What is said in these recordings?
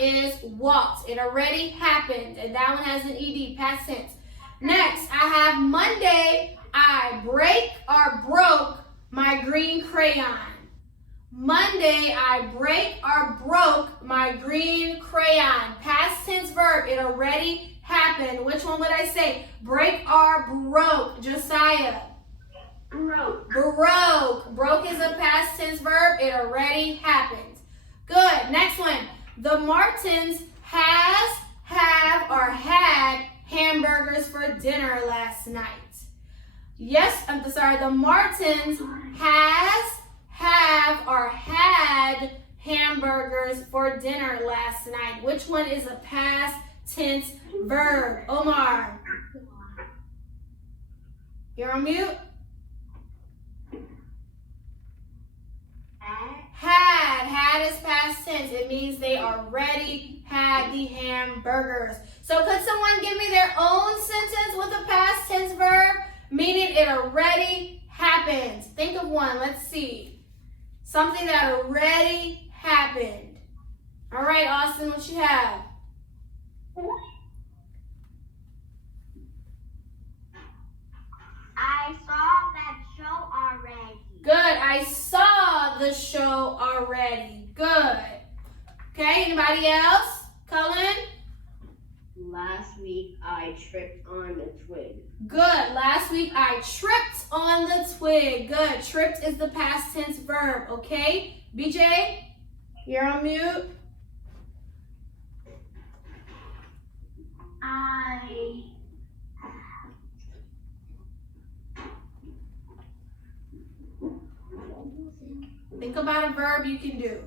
is walked. It already happened. And that one has an ED, past tense. Next, I have Monday, I break or broke my green crayon. Monday, I break or broke my green crayon. Past tense verb, it already happened. Which one would I say? Break or broke? Josiah. Broke. Broke. Broke is a past tense verb. It already happened. Good. Next one. The Martins have, or had hamburgers for dinner last night. Yes, the Martins have, or had hamburgers for dinner last night. Which one is a past tense verb? Omar. You're on mute. Had is past tense. It means they already had the hamburgers. So could someone give me their own sentence with a past tense verb, meaning it already happened? Think of one. Let's see. Something that already happened. All right, Austin, what you have? I saw that show already. Good. I saw the show already. Good. Okay, anybody else? Cullen? Last week I tripped on the twig. Good. Last week I tripped on the twig. Good. Tripped is the past tense verb. Okay? BJ? You're on mute. Think about a verb you can do.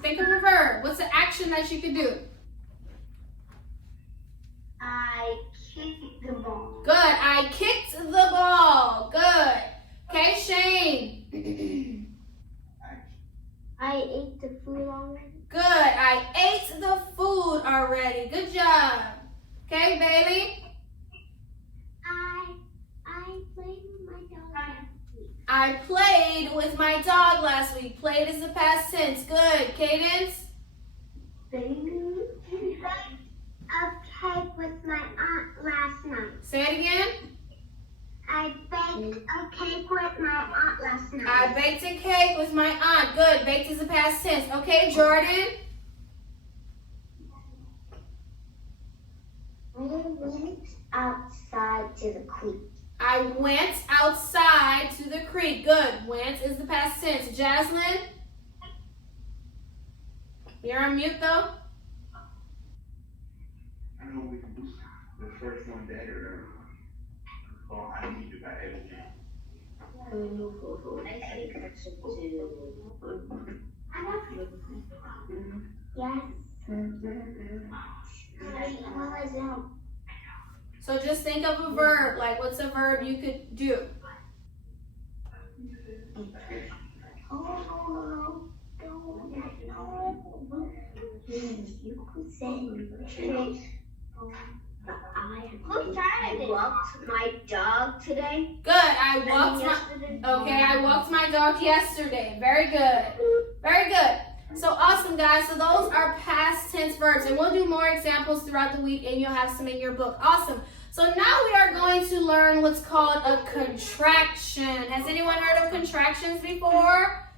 Think of a verb. What's the action that you can do? I kicked the ball. Good. I kicked the ball. Good. Okay, Shane. I ate the food already. Good. I ate the food already. Good job. Okay, Bailey. I played with my dog last week. I played with my dog last week. Played is the past tense. Good. Cadence. Baby, I baked a cake with my aunt last night. Say it again. I baked a cake with my aunt last night. I baked a cake with my aunt. Good. Baked is the past tense. Okay, Jordan. I went outside to the creek. I went outside to the creek. Good. Went is the past tense. Jaslyn? You're on mute though. I know we can do the first one better. Or I need to buy everything. I think that's a two. Yes. So just think of a verb. Like, what's a verb you could do? You could say I walked my dog today. Good. I walked my dog yesterday. Very good. Very good. So awesome, guys. So those are past tense verbs, and we'll do more examples throughout the week, and you'll have some in your book. Awesome. So now we are going to learn what's called a contraction. Has anyone heard of contractions before?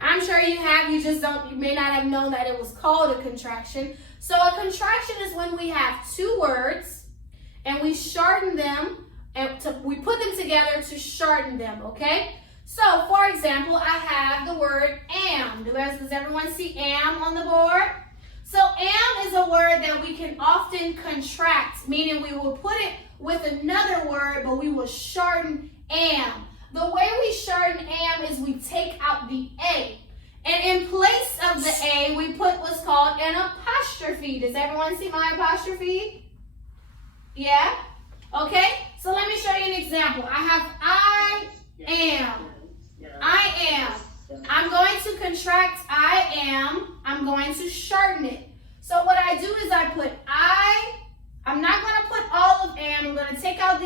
I'm sure you have. You may not have known that it was called a contraction. So a contraction is when we have two words and we shorten them, and we put them together to shorten them, okay? So, for example, I have the word am. Does everyone see am on the board? So, am is a word that we can often contract, meaning we will put it with another word, but we will shorten am. The way we shorten am is we take out the A. And in place of the A, we put what's called an apostrophe. Does everyone see my apostrophe? Yeah? Okay, so let me show you an example. I have I am. I am. I'm going to contract I am. I'm going to shorten it. So what I do is I put I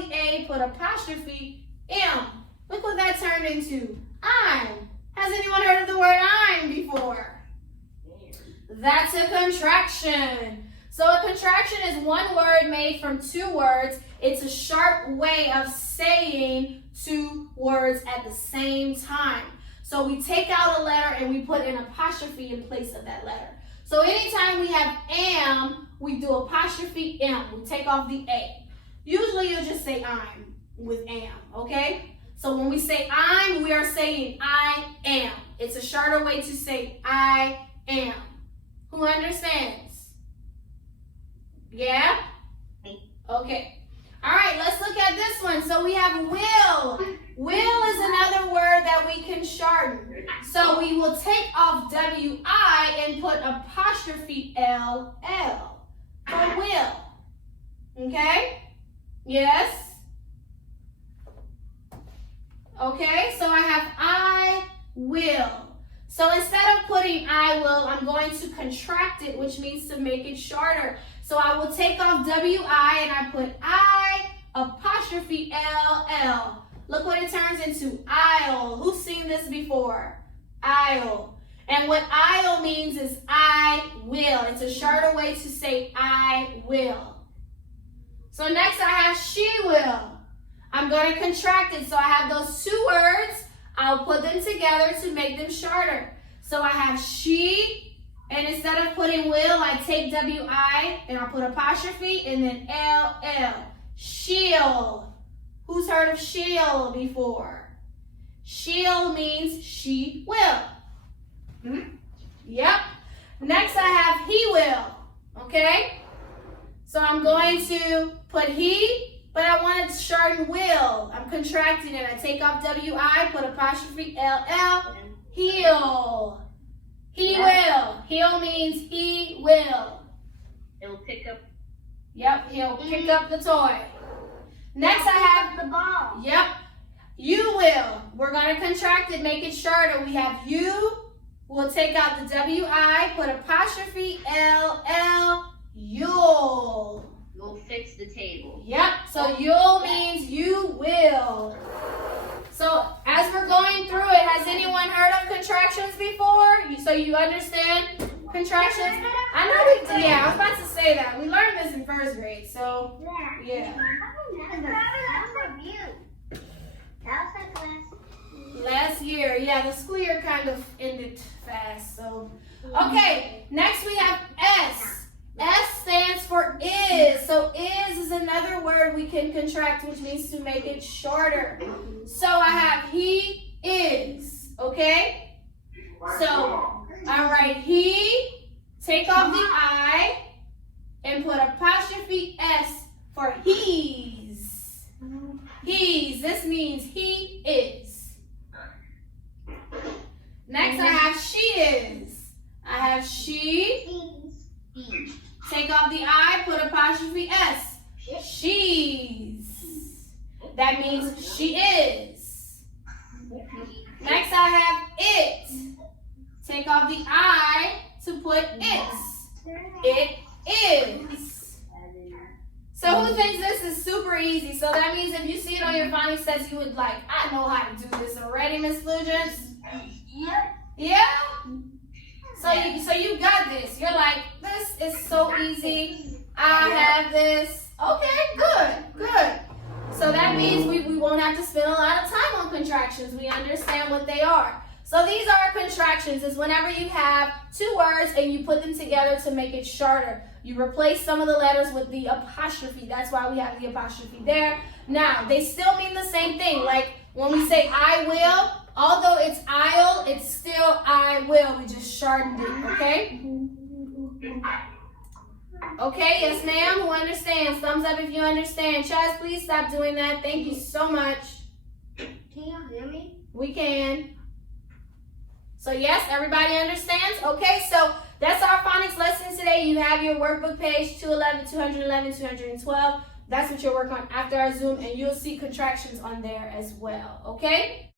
off the A, put apostrophe M. Look what that turned into. I'm. Has anyone heard of the word I'm before? That's a contraction. So a contraction is one word made from two words. It's a sharp way of saying two words at the same time. So we take out a letter and we put an apostrophe in place of that letter. So anytime we have am, we do apostrophe M. We take off the A. Usually you'll just say I'm with am, okay? So when we say I'm, we are saying I am. It's a shorter way to say I am. Who understands? Yeah? Okay. All right, let's look at this one. So we have will. Will is another word that we can shorten. So we will take off W-I and put apostrophe L-L for will. Okay? Yes? Okay, so I have I will. So instead of putting I will, I'm going to contract it, which means to make it shorter. So I will take off W-I and I put I apostrophe L-L. Look what it turns into, I'll. Who's seen this before? I'll. And what I'll means is I will. It's a shorter way to say I will. So next I have she will. I'm going to contract it. So I have those two words. I'll put them together to make them shorter. So I have she, and instead of putting will, I take W-I and I put apostrophe and then L-L. She'll. Who's heard of she'll before? She'll means she will. Yep. Next I have he will. Okay? So I'm going to put he, but I want to shorten will. I'm contracting it. I take off W-I, put apostrophe L-L. He'll. He will. He'll means he will. He'll pick up. Yep, he'll pick up the toy. Next I have the ball. Yep. You will. We're going to contract it, make it shorter. We have you. We'll take out the W-I, put apostrophe L-L. You'll. You'll fix the table. Yep. So you'll means you will. So as we're going through it, has anyone heard of contractions before? So you understand contractions? I know we did. Yeah, I was about to say that. We learned this in first grade. So yeah. That was like Last year, yeah, the school year kind of ended fast. So, okay, next we have S. S stands for is. So is another word we can contract, which means to make it shorter. So I have he is. Okay. So all right, he. Take off the I and put apostrophe S for he's. He's. This means he is. Next I have she is. I have she. Take off the I, put apostrophe S. She's. That means she is. Next I have it. Take off the I to put its. It is. So who thinks this is super easy? So that means if you see it on your phonics test, you would like, I know how to do this already, Miss Flugence. Yep. Yeah? So you got this. You're like, this is so easy. I have this. Okay, good. So that means we won't have to spend a lot of time on contractions. We understand what they are. So these are contractions. Is whenever you have two words and you put them together to make it shorter. You replace some of the letters with the apostrophe. That's why we have the apostrophe there. Now, they still mean the same thing. Like when we say I will, although it's I'll, it's still I will. We just shortened it, okay? Okay, yes ma'am, who understands? Thumbs up if you understand. Chaz, please stop doing that. Thank you so much. Can you hear me? We can. So yes, everybody understands? Okay, so that's our phonics lesson today. You have your workbook page 211, 211, 212. That's what you'll work on after our Zoom, and you'll see contractions on there as well, okay?